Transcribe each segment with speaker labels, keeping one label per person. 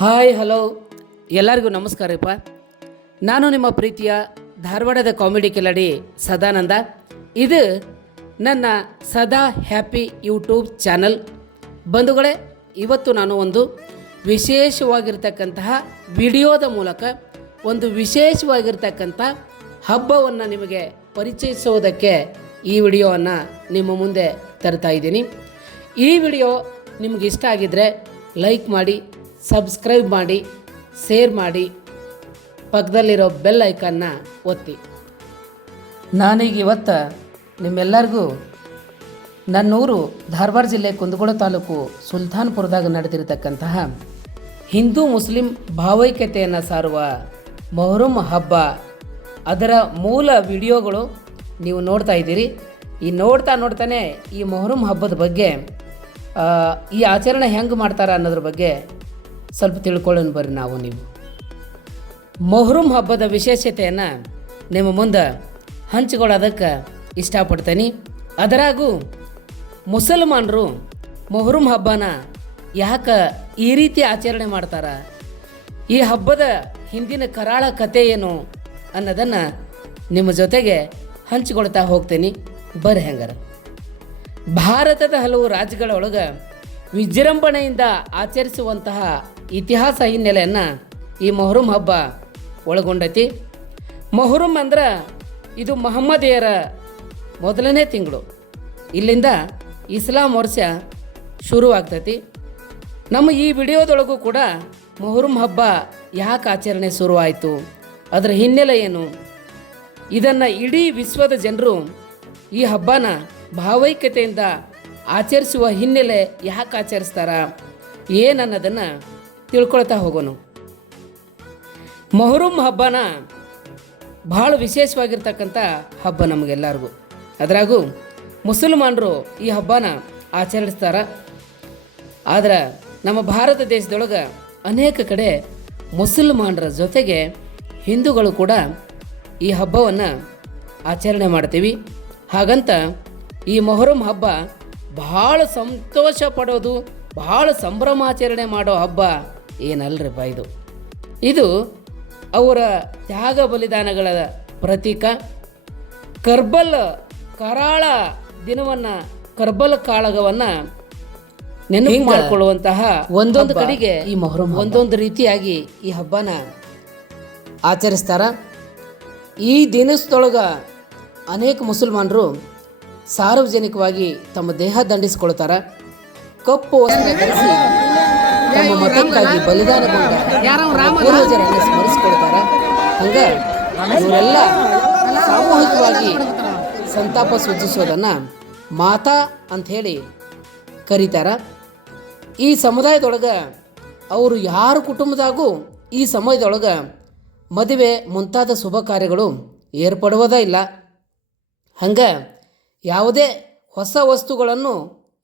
Speaker 1: Hi, hello. ಎಲ್ಲರಿಗೂ ನಮಸ್ಕಾರಪ್ಪ ನಾನು ನಿಮ್ಮ ಪ್ರೀತಿಯ ಧಾರವಾಡದ ಕಾಮಿಡಿ ಕಿಲಾಡಿ ಸದಾನಂದ. ಇದು ನನ್ನ ಸದಾ ಹ್ಯಾಪಿ ಯೂಟ್ಯೂಬ್ ಚಾನಲ್. ಬಂಧುಗಳೇ, ಇವತ್ತು ನಾನು ಒಂದು ವಿಶೇಷವಾಗಿರ್ತಕ್ಕಂತಹ ವಿಡಿಯೋದ ಮೂಲಕ ಒಂದು ವಿಶೇಷವಾಗಿರ್ತಕ್ಕಂಥ ಹಬ್ಬವನ್ನು ನಿಮಗೆ ಪರಿಚಯಿಸುವುದಕ್ಕೆ ಈ ವಿಡಿಯೋವನ್ನು ನಿಮ್ಮ ಮುಂದೆ ತರ್ತಾ ಇದ್ದೀನಿ. ಈ ವಿಡಿಯೋ ನಿಮ್ಗೆ ಇಷ್ಟ ಆಗಿದ್ದರೆ ಲೈಕ್ ಮಾಡಿ ಸಬ್ಸ್ಕ್ರೈಬ್ ಮಾಡಿ, ಶೇರ್ ಮಾಡಿ, ಪಕ್ಕದಲ್ಲಿರೋ ಬೆಲ್ ಐಕನ್ನ ಒತ್ತಿ. ನಾನೀಗ ಇವತ್ತು ನಿಮ್ಮೆಲ್ಲರಿಗೂ ನನ್ನೂರು ಧಾರವಾಡ ಜಿಲ್ಲೆ ಕುಂದಗೋಳ ತಾಲೂಕು ಸುಲ್ತಾನ್ಪುರದಾಗ ನಡೆದಿರತಕ್ಕಂತಹ ಹಿಂದೂ ಮುಸ್ಲಿಂ ಭಾವೈಕ್ಯತೆಯನ್ನು ಸಾರುವ ಮೊಹರಂ ಹಬ್ಬ. ಅದರ ಮೂಲ ವಿಡಿಯೋಗಳು ನೀವು ನೋಡ್ತಾ ಇದ್ದೀರಿ. ಈ ನೋಡ್ತಾ ನೋಡ್ತಾನೆ ಈ ಮೊಹರಂ ಹಬ್ಬದ ಬಗ್ಗೆ ಈ ಆಚರಣೆ ಹೆಂಗೆ ಮಾಡ್ತಾರೆ ಅನ್ನೋದ್ರ ಬಗ್ಗೆ ಸ್ವಲ್ಪ ತಿಳ್ಕೊಳ್ಳೋಣ ಬರ್ರಿ ನಾವು ನೀವು. ಮೊಹರಂ ಹಬ್ಬದ ವಿಶೇಷತೆಯನ್ನು ನಿಮ್ಮ ಮುಂದೆ ಹಂಚಿಕೊಳ್ಳೋದಕ್ಕೆ ಇಷ್ಟಪಡ್ತೇನೆ. ಅದರಾಗೂ ಮುಸಲ್ಮಾನರು ಮೊಹರಂ ಹಬ್ಬನ ಯಾಕೆ ಈ ರೀತಿ ಆಚರಣೆ ಮಾಡ್ತಾರೆ? ಈ ಹಬ್ಬದ ಹಿಂದಿನ ಕರಾಳ ಕಥೆ ಏನು ಅನ್ನೋದನ್ನು ನಿಮ್ಮ ಜೊತೆಗೆ ಹಂಚಿಕೊಳ್ತಾ ಹೋಗ್ತೀನಿ. ಬರ್ರಿ ಹೆಂಗಾರ. ಭಾರತದ ಹಲವು ರಾಜ್ಯಗಳೊಳಗೆ ವಿಜೃಂಭಣೆಯಿಂದ ಆಚರಿಸುವಂತಹ ಇತಿಹಾಸ ಹಿನ್ನೆಲೆಯನ್ನು ಈ ಮೊಹರಂ ಹಬ್ಬ ಒಳಗೊಂಡೈತಿ. ಮೊಹರಂ ಅಂದ್ರೆ ಇದು ಮಹಮ್ಮದಿಯರ ಮೊದಲನೇ ತಿಂಗಳು. ಇಲ್ಲಿಂದ ಇಸ್ಲಾಂ ವರ್ಷ ಶುರುವಾಗ್ತೈತಿ. ನಮ್ಮ ಈ ವಿಡಿಯೋದೊಳಗೂ ಕೂಡ ಮೊಹರಂ ಹಬ್ಬ ಯಾಕೆ ಆಚರಣೆ ಶುರುವಾಯಿತು, ಅದರ ಹಿನ್ನೆಲೆ ಏನು? ಇದನ್ನು ಇಡೀ ವಿಶ್ವದ ಜನರು ಈ ಹಬ್ಬನ ಭಾವೈಕ್ಯತೆಯಿಂದ ಆಚರಿಸುವ ಹಿನ್ನೆಲೆ ಯಾಕೆ ಆಚರಿಸ್ತಾರ ಏನನ್ನೋದನ್ನು ತಿಳ್ಕೊಳ್ತಾ ಹೋಗೋಣ ಮೊಹರಂ ಹಬ್ಬನ ಭಾಳ ವಿಶೇಷವಾಗಿರ್ತಕ್ಕಂಥ ಹಬ್ಬ ನಮಗೆಲ್ಲರಿಗೂ. ಅದರಾಗೂ ಮುಸಲ್ಮಾನರು ಈ ಹಬ್ಬನ ಆಚರಿಸ್ತಾರ. ಆದ್ರೆ ನಮ್ಮ ಭಾರತ ದೇಶದೊಳಗೆ ಅನೇಕ ಕಡೆ ಮುಸಲ್ಮಾನರ ಜೊತೆಗೆ ಹಿಂದೂಗಳು ಕೂಡ ಈ ಹಬ್ಬವನ್ನು ಆಚರಣೆ ಮಾಡ್ತೀವಿ. ಹಾಗಂತ ಈ ಮೊಹರಂ ಹಬ್ಬ ಭಾಳ ಸಂತೋಷ ಪಡೋದು, ಭಾಳ ಸಂಭ್ರಮಾಚರಣೆ ಮಾಡೋ ಹಬ್ಬ. ಏನಲ್ರಿಪ್ಪ ಇದು? ಇದು ಅವರ ತ್ಯಾಗ ಬಲಿದಾನಗಳ ಪ್ರತೀಕ. ಕರ್ಬಲ್ ಕರಾಳ ದಿನವನ್ನು ಕರ್ಬಲ್ ಕಾಳಗವನ್ನು ನೆನಪು ಮಾಡಿಕೊಳ್ಳುವಂತಹ ಒಂದೊಂದು ಕಡೆಗೆ ಈ ಮೊಹರಂ ಒಂದೊಂದು ರೀತಿಯಾಗಿ ಈ ಹಬ್ಬನ ಆಚರಿಸ್ತಾರ. ಈ ದಿನದೊಳಗ ಅನೇಕ ಮುಸಲ್ಮಾನರು ಸಾರ್ವಜನಿಕವಾಗಿ ತಮ್ಮ ದೇಹ ದಂಡಿಸಿಕೊಳ್ತಾರ. ಕಪ್ಪು ವಸ್ತ್ರ ಧರಿಸಿ ತಮ್ಮ ಮತಕ್ಕಾಗಿ ಬಲಿದಾನಗೊಂಡ ಪೂರ್ವಜರನ್ನು ಸ್ಮರಿಸಿಕೊಳ್ತಾರ ಹಂಗೆ ಇವರೆಲ್ಲ ಸಾಮೂಹಿಕವಾಗಿ ಸಂತಾಪ ಸೂಚಿಸೋದನ್ನ ಮಾತಾ ಅಂತ ಹೇಳಿ ಕರೀತಾರ. ಈ ಸಮುದಾಯದೊಳಗೆ ಅವರು ಯಾರ ಕುಟುಂಬದಾಗೂ ಈ ಸಮಯದೊಳಗೆ ಮದುವೆ ಮುಂತಾದ ಶುಭ ಕಾರ್ಯಗಳು ಏರ್ಪಡುವುದೇ ಇಲ್ಲ. ಹಂಗೆ ಯಾವುದೇ ಹೊಸ ವಸ್ತುಗಳನ್ನು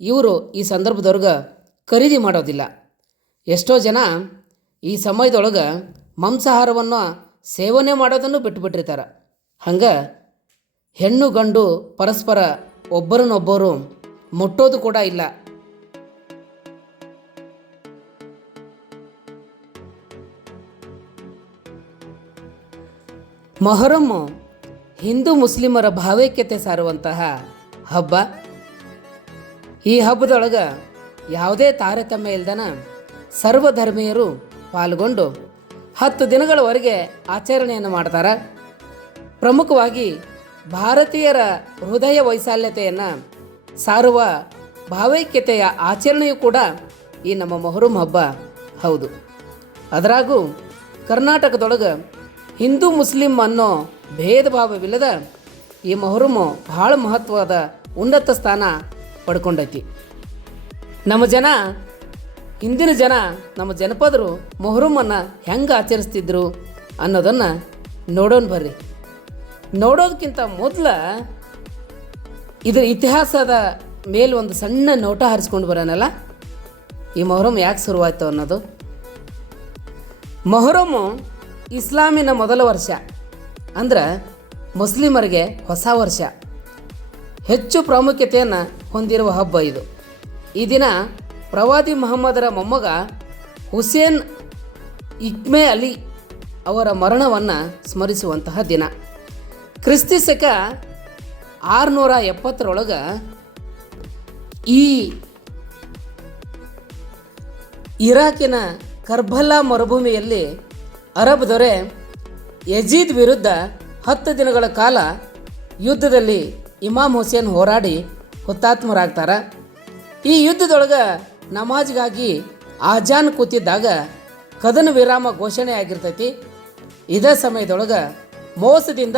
Speaker 1: ಇವರು ಈ ಸಂದರ್ಭದೊಳಗೆ ಖರೀದಿ ಮಾಡೋದಿಲ್ಲ. ಎಷ್ಟೋ ಜನ ಈ ಸಮಯದೊಳಗೆ ಮಾಂಸಾಹಾರವನ್ನು ಸೇವನೆ ಮಾಡೋದನ್ನು ಬಿಟ್ಟುಬಿಟ್ಟಿರ್ತಾರೆ ಹಂಗೆ ಹೆಣ್ಣು ಗಂಡು ಪರಸ್ಪರ ಒಬ್ಬರನ್ನೊಬ್ಬರು ಮುಟ್ಟೋದು ಕೂಡ ಇಲ್ಲ. ಮೊಹರಂ ಹಿಂದೂ ಮುಸ್ಲಿಮರ ಭಾವೈಕ್ಯತೆ ಸಾರುವಂತಹ ಹಬ್ಬ. ಈ ಹಬ್ಬದೊಳಗೆ ಯಾವುದೇ ತಾರತಮ್ಯ ಇಲ್ದನ ಸರ್ವಧರ್ಮೀಯರು ಪಾಲ್ಗೊಂಡು ಹತ್ತು ದಿನಗಳವರೆಗೆ ಆಚರಣೆಯನ್ನು ಮಾಡ್ತಾರೆ. ಪ್ರಮುಖವಾಗಿ ಭಾರತೀಯರ ಹೃದಯ ವೈಶಾಲ್ಯತೆಯನ್ನು ಸಾರುವ ಭಾವೈಕ್ಯತೆಯ ಆಚರಣೆಯೂ ಕೂಡ ಈ ನಮ್ಮ ಮೊಹರಂ ಹಬ್ಬ. ಹೌದು. ಅದರಾಗೂ ಕರ್ನಾಟಕದೊಳಗೆ ಹಿಂದೂ ಮುಸ್ಲಿಂ ಅನ್ನೋ ಭೇದ ಭಾವವಿಲ್ಲದ ಈ ಮೊಹರಮು ಭಾಳ ಮಹತ್ವದ ಉನ್ನತ ಸ್ಥಾನ ಪಡ್ಕೊಂಡೈತಿ. ನಮ್ಮ ಜನ ಹಿಂದಿನ ಜನ ನಮ್ಮ ಜನಪದರು ಮೊಹರಮನ್ನು ಹೆಂಗೆ ಆಚರಿಸ್ತಿದ್ರು ಅನ್ನೋದನ್ನು ನೋಡೋಣ ಬರ್ರಿ. ನೋಡೋದಕ್ಕಿಂತ ಮೊದಲು ಇದರ ಇತಿಹಾಸದ ಮೇಲೆ ಒಂದು ಸಣ್ಣ ನೋಟ ಹರಿಸ್ಕೊಂಡು ಬರೋಣಲ್ಲ ಈ ಮೊಹರಮ್ ಯಾಕೆ ಶುರುವಾಯ್ತು ಅನ್ನೋದು? ಮೊಹರಮು ಇಸ್ಲಾಮಿನ ಮೊದಲ ವರ್ಷ, ಅಂದ್ರೆ ಮುಸ್ಲಿಮರಿಗೆ ಹೊಸ ವರ್ಷ. ಹೆಚ್ಚು ಪ್ರಾಮುಖ್ಯತೆಯನ್ನು ಹೊಂದಿರುವ ಹಬ್ಬ ಇದು. ಈ ದಿನ ಪ್ರವಾದಿ ಮೊಹಮ್ಮದರ ಮೊಮ್ಮಗ ಹುಸೇನ್ ಇಕ್ಮೆ ಅಲಿ ಅವರ ಮರಣವನ್ನು ಸ್ಮರಿಸುವಂತಹ ದಿನ. ಕ್ರಿಸ್ತಿ ಸಕ ಆರುನೂರ ಎಪ್ಪತ್ತರೊಳಗೆ ಈ ಇರಾಕಿನ ಕರ್ಬಲಾ ಮರುಭೂಮಿಯಲ್ಲಿ ಅರಬ್ ದೊರೆ ಯಜೀದ್ ವಿರುದ್ಧ ಹತ್ತು ದಿನಗಳ ಕಾಲ ಯುದ್ಧದಲ್ಲಿ ಇಮಾಮ್ ಹುಸೇನ್ ಹೋರಾಡಿ ಹುತಾತ್ಮರಾಗ್ತಾರೆ. ಈ ಯುದ್ಧದೊಳಗೆ ನಮಾಜ್ಗಾಗಿ ಆಜಾನ್ ಕೂತಿದ್ದಾಗ ಕದನ ವಿರಾಮ ಘೋಷಣೆ ಆಗಿರ್ತೈತಿ. ಇದೇ ಸಮಯದೊಳಗೆ ಮೋಸದಿಂದ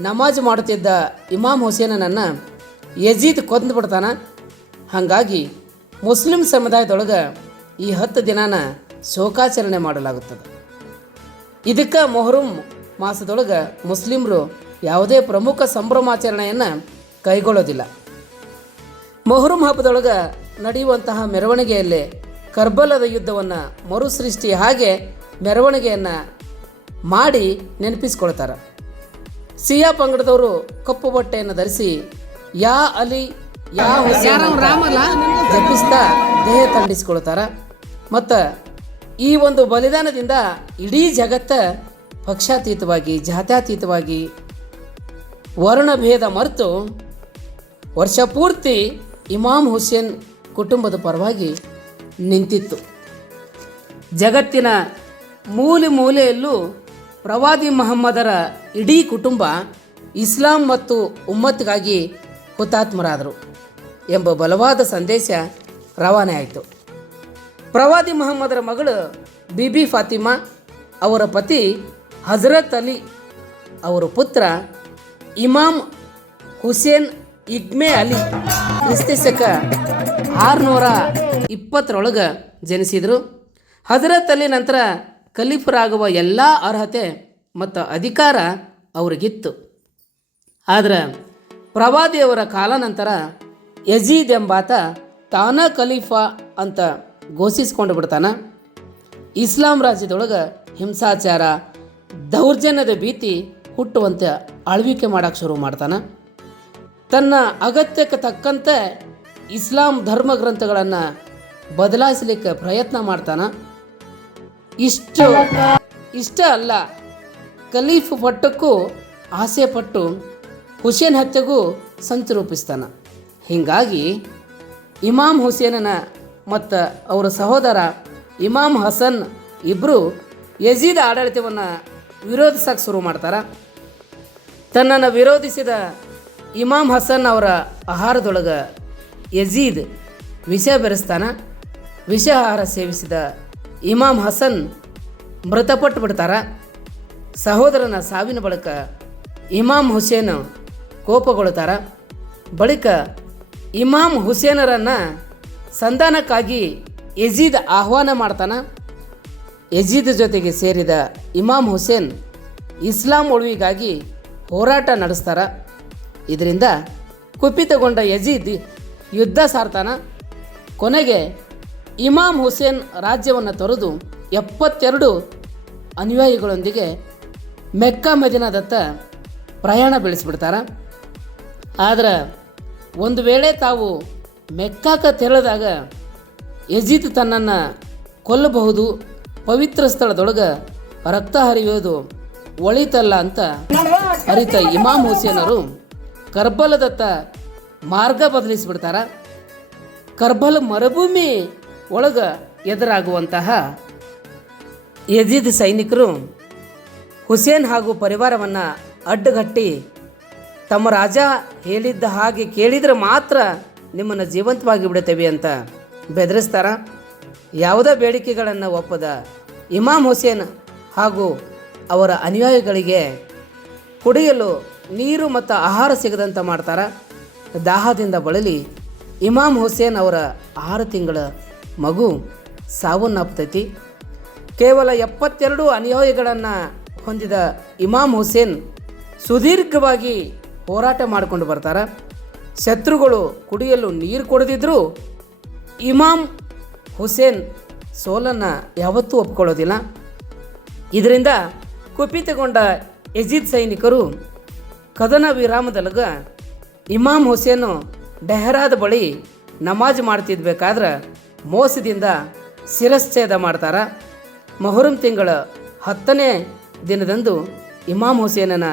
Speaker 1: ನಮಾಜ್ ಮಾಡುತ್ತಿದ್ದ ಇಮಾಮ್ ಹುಸೇನನನ್ನು ಯಜೀದ್ ಕೊಂದು ಬಿಡ್ತಾನ. ಹಾಗಾಗಿ ಮುಸ್ಲಿಂ ಸಮುದಾಯದೊಳಗೆ ಈ ಹತ್ತು ದಿನಾನ ಶೋಕಾಚರಣೆ ಮಾಡಲಾಗುತ್ತದೆ. ಇದಕ್ಕೆ ಮೊಹರಂ ಮಾಸದೊಳಗೆ ಮುಸ್ಲಿಮರು ಯಾವುದೇ ಪ್ರಮುಖ ಸಂಭ್ರಮಾಚರಣೆಯನ್ನು ಕೈಗೊಳ್ಳೋದಿಲ್ಲ. ಮೊಹರಂ ಹಬ್ಬದೊಳಗೆ ನಡೆಯುವಂತಹ ಮೆರವಣಿಗೆಯಲ್ಲಿ ಕರ್ಬಲದ ಯುದ್ಧವನ್ನು ಮರುಸೃಷ್ಟಿ ಹಾಗೆ ಮೆರವಣಿಗೆಯನ್ನು ಮಾಡಿ ನೆನಪಿಸ್ಕೊಳ್ತಾರೆ. ಸಿಯಾ ಪಂಗಡದವರು ಕಪ್ಪು ಬಟ್ಟೆಯನ್ನು ಧರಿಸಿ ಯಾ ಅಲಿ ಯಾ ಜಪಿಸ್ತಾ ದೇಹ ತಂಡಿಸ್ಕೊಳ್ತಾರ. ಮತ್ತು ಈ ಒಂದು ಬಲಿದಾನದಿಂದ ಇಡೀ ಜಗತ್ತ ಪಕ್ಷಾತೀತವಾಗಿ ಜಾತ್ಯಾತೀತವಾಗಿ ವರ್ಣಭೇದ ಮರೆತು ವರ್ಷ ಪೂರ್ತಿ ಇಮಾಮ್ ಹುಸೇನ್ ಕುಟುಂಬದ ಪರವಾಗಿ ನಿಂತಿತ್ತು. ಜಗತ್ತಿನ ಮೂಲೆ ಮೂಲೆಯಲ್ಲೂ ಪ್ರವಾದಿ ಮಹಮ್ಮದರ ಇಡೀ ಕುಟುಂಬ ಇಸ್ಲಾಂ ಮತ್ತು ಉಮ್ಮತ್ಗಾಗಿ ಹುತಾತ್ಮರಾದರು ಎಂಬ ಬಲವಾದ ಸಂದೇಶ ರವಾನೆ ಆಯಿತು. ಪ್ರವಾದಿ ಮೊಹಮ್ಮದರ ಮಗಳು ಬಿಬಿ ಫಾತಿಮಾ ಅವರ ಪತಿ ಹಜರತ್ ಅಲಿ ಅವರ ಪುತ್ರ ಇಮಾಮ್ ಹುಸೇನ್ ಇಗ್ಮೆ ಅಲಿ ಕ್ರಿಸ್ತಶಕ ಆರುನೂರ ಇಪ್ಪತ್ತರೊಳಗೆ ಜನಿಸಿದರು. ಹಜರತ್ ಅಲಿ ನಂತರ ಕಲೀಫರಾಗುವ ಎಲ್ಲ ಅರ್ಹತೆ ಮತ್ತು ಅಧಿಕಾರ ಅವರಿಗಿತ್ತು. ಆದರೆ ಪ್ರವಾದಿಯವರ ಕಾಲಾನಂತರ ಯಜೀದ್ ಎಂಬಾತ ತಾನ ಖಲೀಫಾ ಅಂತ ಘೋಷಿಸ್ಕೊಂಡು ಬಿಡ್ತಾನೆ. ಇಸ್ಲಾಂ ರಾಜ್ಯದೊಳಗೆ ಹಿಂಸಾಚಾರ, ದೌರ್ಜನ್ಯದ ಭೀತಿ ಹುಟ್ಟುವಂತೆ ಆಳ್ವಿಕೆ ಮಾಡೋಕ್ಕೆ ಶುರು ಮಾಡ್ತಾನೆ. ತನ್ನ ಅಗತ್ಯಕ್ಕೆ ತಕ್ಕಂತೆ ಇಸ್ಲಾಂ ಧರ್ಮ ಗ್ರಂಥಗಳನ್ನು ಬದಲಾಯಿಸಲಿಕ್ಕೆ ಪ್ರಯತ್ನ ಮಾಡ್ತಾನೆ. ಇಷ್ಟು ಇಷ್ಟ ಅಲ್ಲ, ಖಲೀಫ್ ಪಟ್ಟಕ್ಕೂ ಆಸೆ ಪಟ್ಟು ಹುಸೇನ್ ಹತ್ಯೆಗೂ ಸಂಚು ರೂಪಿಸ್ತಾನೆ. ಹೀಗಾಗಿ ಇಮಾಮ್ ಹುಸೇನನ ಮತ್ತು ಅವರ ಸಹೋದರ ಇಮಾಮ್ ಹಸನ್ ಇಬ್ಬರು ಯಜೀದ್ ಆಡಳಿತವನ್ನು ವಿರೋಧಿಸಕ್ಕೆ ಶುರು ಮಾಡ್ತಾರೆ. ತನ್ನನ್ನು ವಿರೋಧಿಸಿದ ಇಮಾಮ್ ಹಸನ್ ಅವರ ಆಹಾರದೊಳಗೆ ಯಜೀದ್ ವಿಷ ಬೆರೆಸ್ತಾನ, ವಿಷ ಆಹಾರ ಸೇವಿಸಿದ ಇಮಾಮ್ ಹಸನ್ ಮೃತಪಟ್ಟು ಬಿಡ್ತಾರ. ಸಹೋದರನ ಸಾವಿನ ಬಳಿಕ ಇಮಾಮ್ ಹುಸೇನ್ ಕೋಪಗೊಳ್ತಾರ ಬಳಿಕ ಇಮಾಮ್ ಹುಸೇನರನ್ನು ಸಂಧಾನಕ್ಕಾಗಿ ಯಜೀದ್ ಆಹ್ವಾನ ಮಾಡ್ತಾನ. ಯಜೀದ್ ಜೊತೆಗೆ ಸೇರಿದ ಇಮಾಮ್ ಹುಸೇನ್ ಇಸ್ಲಾಂ ಉಳುವಿಗಾಗಿ ಹೋರಾಟ ನಡೆಸ್ತಾರ. ಇದರಿಂದ ಕುಪಿತಗೊಂಡ ಯಜೀದ್ ಯುದ್ಧ ಸಾರ್ತಾನ ಕೊನೆಗೆ ಇಮಾಮ್ ಹುಸೇನ್ ರಾಜ್ಯವನ್ನು ತೊರೆದು ಎಪ್ಪತ್ತೆರಡು ಅನುಯಾಯಿಗಳೊಂದಿಗೆ ಮೆಕ್ಕ ಮದಿನಾದತ್ತ ಪ್ರಯಾಣ ಬೆಳೆಸ್ಬಿಡ್ತಾರ. ಆದರೆ ಒಂದು ವೇಳೆ ತಾವು ಮೆಕ್ಕಾಕ ತೆರಳಿದಾಗ ಯಜೀದ್ ತನ್ನನ್ನು ಕೊಲ್ಲಬಹುದು, ಪವಿತ್ರ ಸ್ಥಳದೊಳಗೆ ರಕ್ತ ಹರಿಯೋದು ಒಳಿತಲ್ಲ ಅಂತ ಅರಿತ ಇಮಾಮ್ ಹುಸೇನರು ಕರ್ಬಲದತ್ತ ಮಾರ್ಗ ಬದಲಿಸಿಬಿಡ್ತಾರ. ಕರ್ಬಲ ಮರುಭೂಮಿ ಒಳಗೆ ಎದುರಾಗುವಂತಹ ಯಜೀದ್ ಸೈನಿಕರು ಹುಸೇನ್ ಹಾಗೂ ಪರಿವಾರವನ್ನು ಅಡ್ಡಗಟ್ಟಿ ತಮ್ಮ ರಾಜ ಹೇಳಿದ್ದ ಹಾಗೆ ಕೇಳಿದರೆ ಮಾತ್ರ ನಿಮ್ಮನ್ನು ಜೀವಂತವಾಗಿ ಬಿಡುತ್ತೇವೆ ಅಂತ ಬೆದರಿಸ್ತಾರ. ಯಾವುದೇ ಬೇಡಿಕೆಗಳನ್ನು ಒಪ್ಪದ ಇಮಾಮ್ ಹುಸೇನ್ ಹಾಗೂ ಅವರ ಅನುಯಾಯಿಗಳಿಗೆ ಕುಡಿಯಲು ನೀರು ಮತ್ತು ಆಹಾರ ಸಿಗದಂತೆ ಮಾಡ್ತಾರೆ. ದಾಹದಿಂದ ಬಳಲಿ ಇಮಾಮ್ ಹುಸೇನ್ ಅವರ ಆರು ತಿಂಗಳ ಮಗು ಸಾವನ್ನಪ್ಪತೈತಿ. ಕೇವಲ ಎಪ್ಪತ್ತೆರಡು ಅನುಯಾಯಿಗಳನ್ನು ಹೊಂದಿದ ಇಮಾಮ್ ಹುಸೇನ್ ಸುದೀರ್ಘವಾಗಿ ಹೋರಾಟ ಮಾಡಿಕೊಂಡು ಬರ್ತಾರೆ. ಶತ್ರುಗಳು ಕುಡಿಯಲು ನೀರು ಕೊಡದಿದ್ದರೂ ಇಮಾಮ್ ಹುಸೇನ್ ಸೋಲನ್ನು ಯಾವತ್ತೂ ಒಪ್ಕೊಳ್ಳೋದಿಲ್ಲ. ಇದರಿಂದ ಕುಪಿತಗೊಂಡ ಯಜೀದ್ ಸೈನಿಕರು ಕದನ ವಿರಾಮದೊಳಗ ಇಮಾಮ್ ಹುಸೇನು ಡೆಹರಾದ ಬಳಿ ನಮಾಜ್ ಮಾಡ್ತಿದ್ಬೇಕಾದ್ರೆ ಮೋಸದಿಂದ ಶಿರಶ್ಛೇದ ಮಾಡ್ತಾರ. ಮೊಹರಂ ತಿಂಗಳ ಹತ್ತನೇ ದಿನದಂದು ಇಮಾಮ್ ಹುಸೇನನ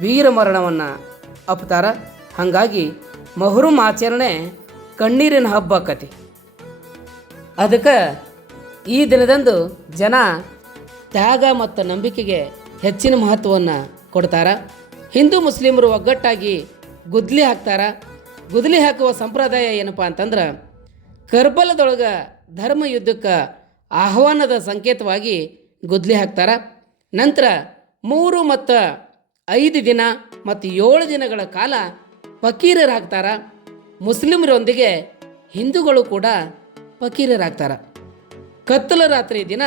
Speaker 1: ವೀರ ಮರಣವನ್ನು ಅಪ್ತಾರ. ಹಾಗಾಗಿ ಮೊಹರಂ ಆಚರಣೆ ಕಣ್ಣೀರಿನ ಹಬ್ಬ ಆಕತಿ. ಅದಕ್ಕೆ ಈ ದಿನದಂದು ಜನ ತ್ಯಾಗ ಮತ್ತು ನಂಬಿಕೆಗೆ ಹೆಚ್ಚಿನ ಮಹತ್ವವನ್ನು ಕೊಡ್ತಾರ. ಹಿಂದೂ ಮುಸ್ಲಿಮರು ಒಗ್ಗಟ್ಟಾಗಿ ಗುದ್ಲಿ ಹಾಕ್ತಾರ. ಗುದ್ಲಿ ಹಾಕುವ ಸಂಪ್ರದಾಯ ಏನಪ್ಪ ಅಂತಂದ್ರೆ ಕರ್ಬಲದೊಳಗೆ ಧರ್ಮ ಯುದ್ಧಕ್ಕೆ ಆಹ್ವಾನದ ಸಂಕೇತವಾಗಿ ಗುದ್ಲಿ ಹಾಕ್ತಾರ. ನಂತರ ಮೂರು ಮತ್ತು ಐದು ದಿನ ಮತ್ತು ಏಳು ದಿನಗಳ ಕಾಲ ಫಕೀರರಾಗ್ತಾರ ಮುಸ್ಲಿಮರೊಂದಿಗೆ ಹಿಂದೂಗಳು ಕೂಡ ಫಕೀರರಾಗ್ತಾರ ಕತ್ತಲ ರಾತ್ರಿ ದಿನ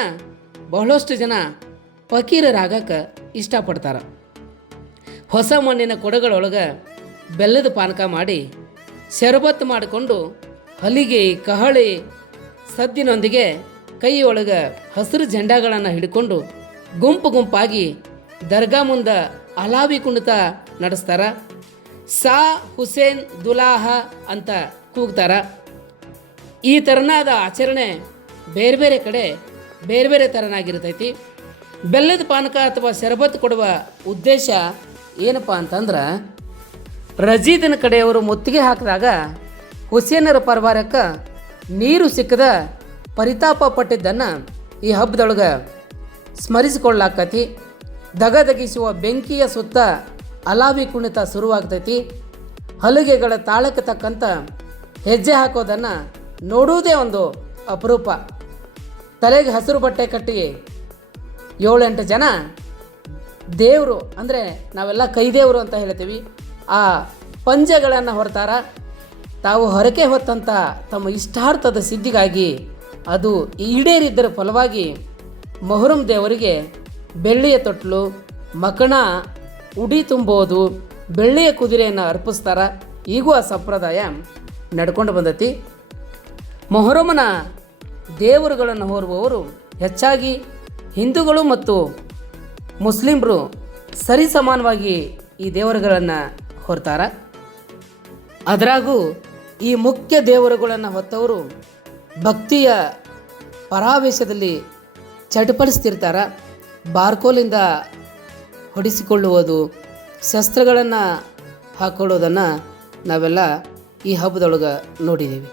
Speaker 1: ಬಹಳಷ್ಟು ಜನ ಫಕೀರರಾಗಕ್ಕೆ ಇಷ್ಟಪಡ್ತಾರ. ಹೊಸ ಮಣ್ಣಿನ ಕೊಡಗಳೊಳಗೆ ಬೆಲ್ಲದ ಪಾನಕ ಮಾಡಿ ಶರಬತ್ತು ಮಾಡಿಕೊಂಡು ಹಲಿಗೆ, ಕಹಳಿ ಸದ್ದಿನೊಂದಿಗೆ ಕೈಯೊಳಗೆ ಹಸಿರು ಜೆಂಡಾಗಳನ್ನು ಹಿಡ್ಕೊಂಡು ಗುಂಪು ಗುಂಪಾಗಿ ದರ್ಗಾ ಮುಂದೆ ಅಲಾವಿ ಕುಣಿತ ನಡೆಸ್ತಾರ. ಸಾ ಹುಸೇನ್ ದುಲಾಹ ಅಂತ ಕೂಗ್ತಾರ. ಈ ತರನಾದ ಆಚರಣೆ ಬೇರೆ ಬೇರೆ ಕಡೆ ಬೇರೆ ಬೇರೆ ಥರನಾಗಿರ್ತೈತಿ ಬೆಲ್ಲದ ಪಾನಕ ಅಥವಾ ಶರಬತ್ ಕೊಡುವ ಉದ್ದೇಶ ಏನಪ್ಪ ಅಂತಂದ್ರೆ, ರಜೀದನ ಕಡೆಯವರು ಮುತ್ತಿಗೆ ಹಾಕಿದಾಗ ಹುಸೇನರ ಪರಿವಾರಕ್ಕೆ ನೀರು ಸಿಕ್ಕದ ಪರಿತಾಪ ಪಟ್ಟಿದ್ದನ್ನು ಈ ಹಬ್ಬದೊಳಗೆ ಸ್ಮರಿಸಿಕೊಳ್ಳಾಕತಿ. ದಗದಗಿಸುವ ಬೆಂಕಿಯ ಸುತ್ತ ಅಲಾವಿ ಕುಣಿತ ಶುರುವಾಗ್ತೈತಿ. ಹಲಗೆಗಳ ತಾಳಕ್ಕೆ ತಕ್ಕಂಥ ಹೆಜ್ಜೆ ಹಾಕೋದನ್ನು ನೋಡುವುದೇ ಒಂದು ಅಪರೂಪ. ತಲೆಗೆ ಹಸಿರು ಬಟ್ಟೆ ಕಟ್ಟಿ ಏಳೆಂಟು ಜನ ದೇವರು ಅಂದರೆ ನಾವೆಲ್ಲ ಕೈದೇವರು ಅಂತ ಹೇಳ್ತೀವಿ. ಆ ಪಂಜೆಗಳನ್ನು ಹೊರತಾರ. ತಾವು ಹೊರಕೆ ಹೊತ್ತಂಥ ತಮ್ಮ ಇಷ್ಟಾರ್ಥದ ಸಿದ್ಧಿಗಾಗಿ ಅದು ಈಡೇರಿದ್ದರ ಫಲವಾಗಿ ಮೊಹರಂ ದೇವರಿಗೆ ಬೆಳ್ಳಿಯ ತೊಟ್ಲು, ಮಕಣ, ಉಡಿ ತುಂಬೋದು, ಬೆಳ್ಳಿಯ ಕುದುರೆಯನ್ನು ಅರ್ಪಿಸ್ತಾರ. ಈಗೂ ಆ ಸಂಪ್ರದಾಯ ನಡ್ಕೊಂಡು ಬಂದತಿ. ಮೊಹರಮನ ದೇವರುಗಳನ್ನು ಹೊರುವವರು ಹೆಚ್ಚಾಗಿ ಹಿಂದೂಗಳು ಮತ್ತು ಮುಸ್ಲಿಮರು ಸರಿಸಮಾನವಾಗಿ ಈ ದೇವರುಗಳನ್ನು ಹೊರತಾರ. ಅದರಾಗೂ ಈ ಮುಖ್ಯ ದೇವರುಗಳನ್ನು ಹೊತ್ತವರು ಭಕ್ತಿಯ ಪರಾವೇಶದಲ್ಲಿ ಚಟಪಡಿಸ್ತಿರ್ತಾರ. ಬಾರ್ಕೋಲಿಂದ ಹೊಡಿಸಿಕೊಳ್ಳುವುದು, ಶಸ್ತ್ರಗಳನ್ನು ಹಾಕೊಳ್ಳೋದನ್ನು ನಾವೆಲ್ಲ ಈ ಹಬ್ಬದೊಳಗೆ ನೋಡಿದ್ದೀವಿ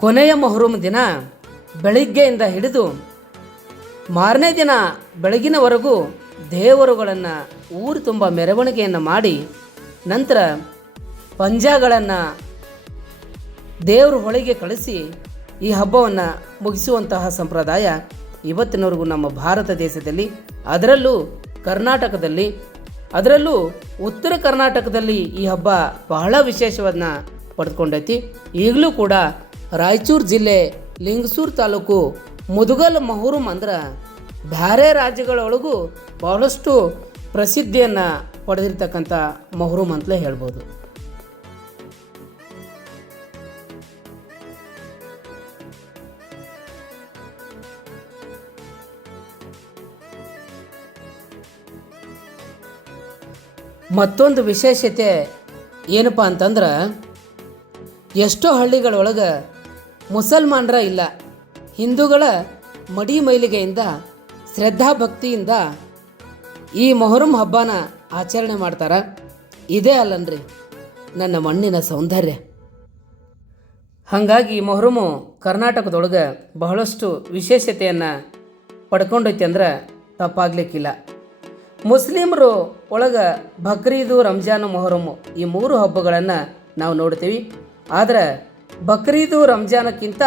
Speaker 1: ಕೊನೆಯ ಮೊಹರಂ ದಿನ ಬೆಳಿಗ್ಗೆಯಿಂದ ಹಿಡಿದು ಮಾರನೇ ದಿನ ಬೆಳಗಿನವರೆಗೂ ದೇವರುಗಳನ್ನು ಊರು ತುಂಬ ಮೆರವಣಿಗೆಯನ್ನು ಮಾಡಿ ನಂತರ ಪಂಜಾಗಳನ್ನು ದೇವರು ಹೊಳೆಗೆ ಕಳಿಸಿ ಈ ಹಬ್ಬವನ್ನು ಮುಗಿಸುವಂತಹ ಸಂಪ್ರದಾಯ ಇವತ್ತಿನವರೆಗೂ ನಮ್ಮ ಭಾರತ ದೇಶದಲ್ಲಿ, ಅದರಲ್ಲೂ ಕರ್ನಾಟಕದಲ್ಲಿ, ಅದರಲ್ಲೂ ಉತ್ತರ ಕರ್ನಾಟಕದಲ್ಲಿ ಈ ಹಬ್ಬ ಬಹಳ ವಿಶೇಷವನ್ನ ಪಡೆದುಕೊಂಡೈತಿ. ಈಗಲೂ ಕೂಡ ರಾಯಚೂರು ಜಿಲ್ಲೆ ಲಿಂಗಸೂರು ತಾಲೂಕು ಮುದುಗಲ್ ಮೊಹರಂ ಅಂದ್ರೆ ಬೇರೆ ರಾಜ್ಯಗಳೊಳಗೂ ಬಹಳಷ್ಟು ಪ್ರಸಿದ್ಧಿಯನ್ನು ಪಡೆದಿರ್ತಕ್ಕಂಥ ಮೊಹರಂ ಅಂತಲೇ ಹೇಳ್ಬೋದು. ಮತ್ತೊಂದು ವಿಶೇಷತೆ ಏನಪ್ಪ ಅಂತಂದ್ರೆ ಎಷ್ಟೋ ಹಳ್ಳಿಗಳೊಳಗೆ ಮುಸಲ್ಮಾನರ ಇಲ್ಲ. ಹಿಂದೂಗಳ ಮಡಿ ಮೈಲಿಗೆಯಿಂದ, ಶ್ರದ್ಧಾ ಭಕ್ತಿಯಿಂದ ಈ ಮೊಹರಂ ಹಬ್ಬನ ಆಚರಣೆ ಮಾಡ್ತಾರೆ. ಇದೇ ಅಲ್ಲನ್ರಿ, ನನ್ನ ಮಣ್ಣಿನ ಸೌಂದರ್ಯ. ಹಾಗಾಗಿ ಮೊಹರಮು ಕರ್ನಾಟಕದೊಳಗೆ ಬಹಳಷ್ಟು ವಿಶೇಷತೆಯನ್ನು ಪಡ್ಕೊಂಡೈತಿ ಅಂದ್ರೆ ತಪ್ಪಾಗಲಿಕ್ಕಿಲ್ಲ. ಮುಸ್ಲಿಮರು ಒಳಗೆ ಬಕ್ರೀದು, ರಂಜಾನು ಮೊಹರಮು ಈ ಮೂರು ಹಬ್ಬಗಳನ್ನು ನಾವು ನೋಡ್ತೀವಿ. ಆದರೆ ಬಕ್ರೀದು ರಂಜಾನಕ್ಕಿಂತ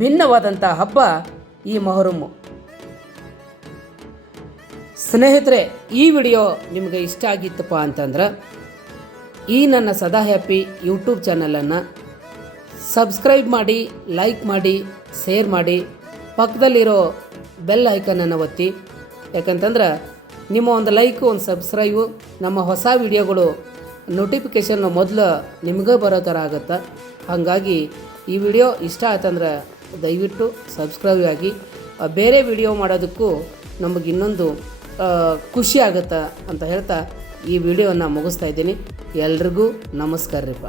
Speaker 1: ಭಿನ್ನವಾದಂಥ ಹಬ್ಬ ಈ ಮೊಹರಮ್ಮು ಸ್ನೇಹಿತರೆ, ಈ ವಿಡಿಯೋ ನಿಮಗೆ ಇಷ್ಟ ಆಗಿತ್ತಪ್ಪ ಅಂತಂದ್ರೆ, ಈ ನನ್ನ ಸದಾ ಹ್ಯಾಪಿ ಯೂಟ್ಯೂಬ್ ಚಾನಲನ್ನು ಸಬ್ಸ್ಕ್ರೈಬ್ ಮಾಡಿ, ಲೈಕ್ ಮಾಡಿ, ಶೇರ್ ಮಾಡಿ, ಪಕ್ಕದಲ್ಲಿರೋ ಬೆಲ್ ಐಕನನ್ನು ಒತ್ತಿ. ಯಾಕಂತಂದ್ರೆ, ನಿಮ್ಮ ಒಂದು ಲೈಕು, ಒಂದು ಸಬ್ಸ್ಕ್ರೈಬು, ನಮ್ಮ ಹೊಸ ವಿಡಿಯೋಗಳು, ನೋಟಿಫಿಕೇಷನ್ ಮೊದಲು ನಿಮಗೆ ಬರೋ ಥರ ಆಗುತ್ತೆ. ಹಾಗಾಗಿ ಈ ವಿಡಿಯೋ ಇಷ್ಟ ಆಯ್ತಂದ್ರೆ ದಯವಿಟ್ಟು ಸಬ್ಸ್ಕ್ರೈಬ್ ಆಗಿ ಬೇರೆ ವಿಡಿಯೋ ಮಾಡೋದಕ್ಕೂ ನಮಗೆ ಇನ್ನೊಂದು ಖುಷಿ ಆಗುತ್ತೆ ಅಂತ ಹೇಳ್ತಾ ಈ ವಿಡಿಯೋನ ಮುಗಿಸ್ತಾ ಇದ್ದೀನಿ. ಎಲ್ರಿಗೂ ನಮಸ್ಕಾರ ರೀಪ